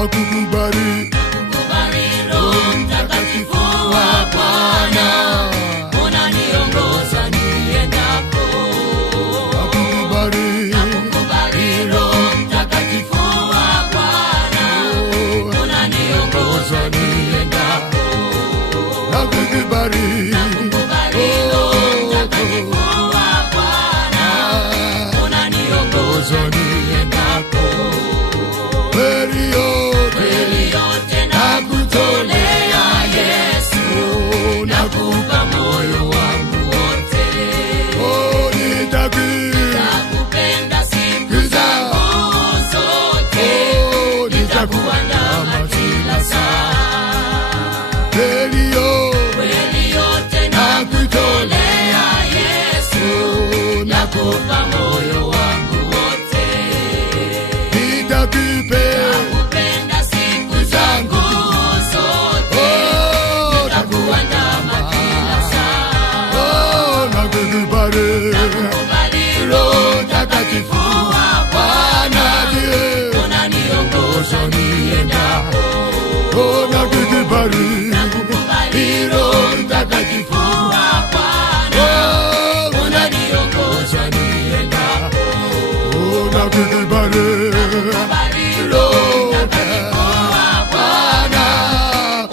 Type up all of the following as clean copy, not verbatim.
nakukubali Roho Mtakatifu wa Bwana, unaniongoza niendapo. Nakukubali Roho Mtakatifu wa Bwana, unaniongoza niendapo. Nakukubali Roho Mtakatifu wa Bwana, unaniongoza niendapo. Kweli yote nakutolea Yesu, nakupa moyo wangu wote. Nitakupenda siku zangu zote, nitakuandama kila saa. Kweli yote nakutolea Yesu, nakupa moyo wangu wote. Nitakupenda siku zangu zote, nitakuandama kila saa. Nakukubali Roho Mtakatifu wa Bwana, unaniongoza niendapo. Nakukubali Roho Mtakatifu wa Bwana, unaniongoza niendapo. Nakukubali Roho Mtakatifu wa Bwana,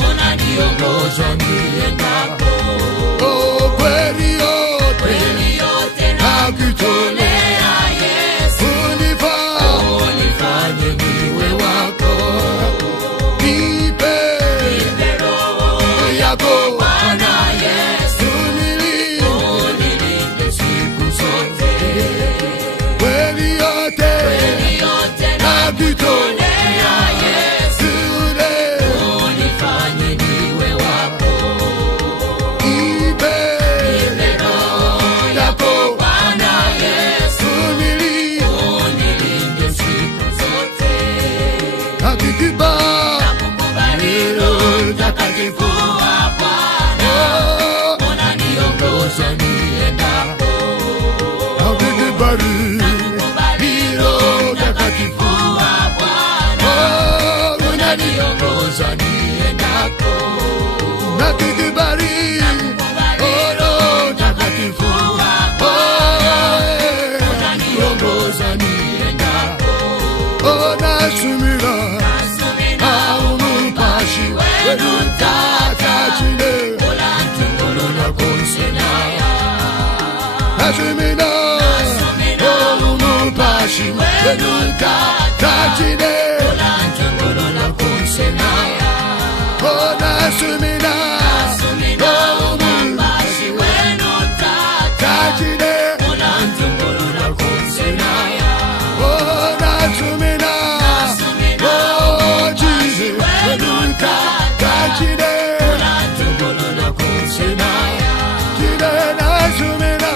unaniongoza niendapo. Kweli yote nakutolea Yesu, unifanye niwe wako. Nipe Roho yako Bwana Yesu, unilinde siku zote. Kweli yote nakutolea Yesu, unifanye niwe wako. Nipe Roho yako Bwana Yesu, unilinde siku zote. Nakukubali Roho Mtakatifu wa Bwana, unaniongoza niendapo. Nakukubali Roho Mtakatifu wa Bwana, unaniongoza niendapo. Nakukubali Roho Mtakatifu wa Bwana, unaniongoza niendapo. Nasumira umupashi wenu tatachine, ulantunguluna kunsenaya. Nasumira umupashi wenu tatachine, ulantunguluna kunsenaya. Nasumira umupashi wenu tatachine, ulantunguluna kunsenaya. Nasumira jize wenu tatachine, ulantunguluna kunsenaya. Jide nasumira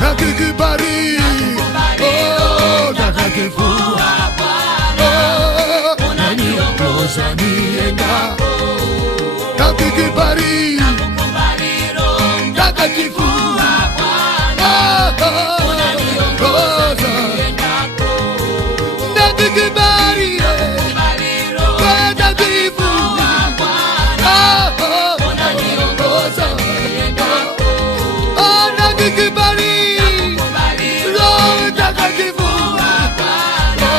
Nakukubali Roho Mtakatifu wa Bwana, unaniongoza niendapo. Nakukubali Roho Mtakatifu wa Bwana, unaniongoza niendapo. Nakukubali Roho Mtakatifu wa Bwana, unaniongoza niendapo. Nakukubali Roho Mtakatifu wa Bwana,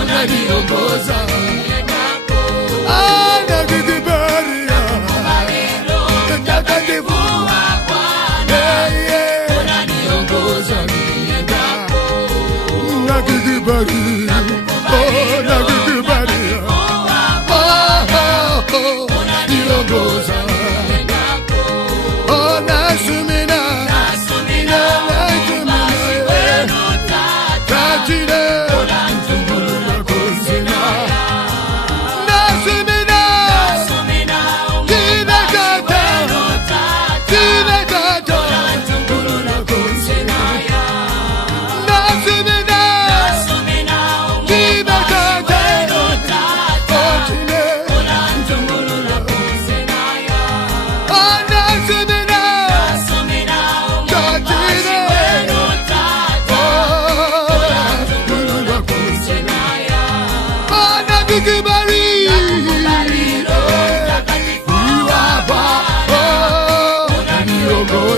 unaniongoza niendapo. Nakukubali Roho Mtakatifu wa Bwana, unaniongoza niendapo. Nakukubali unaniongoza niendapo. Nasumina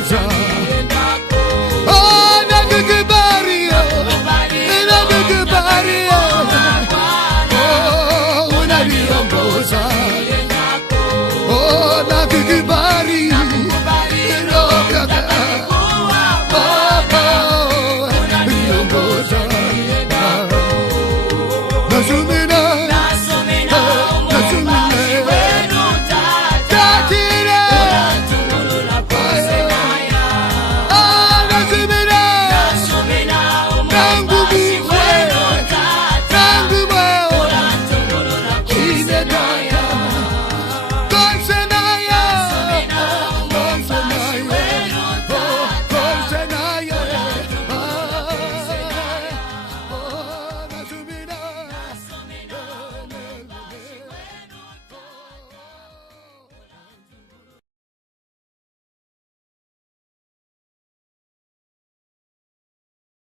kuniongoza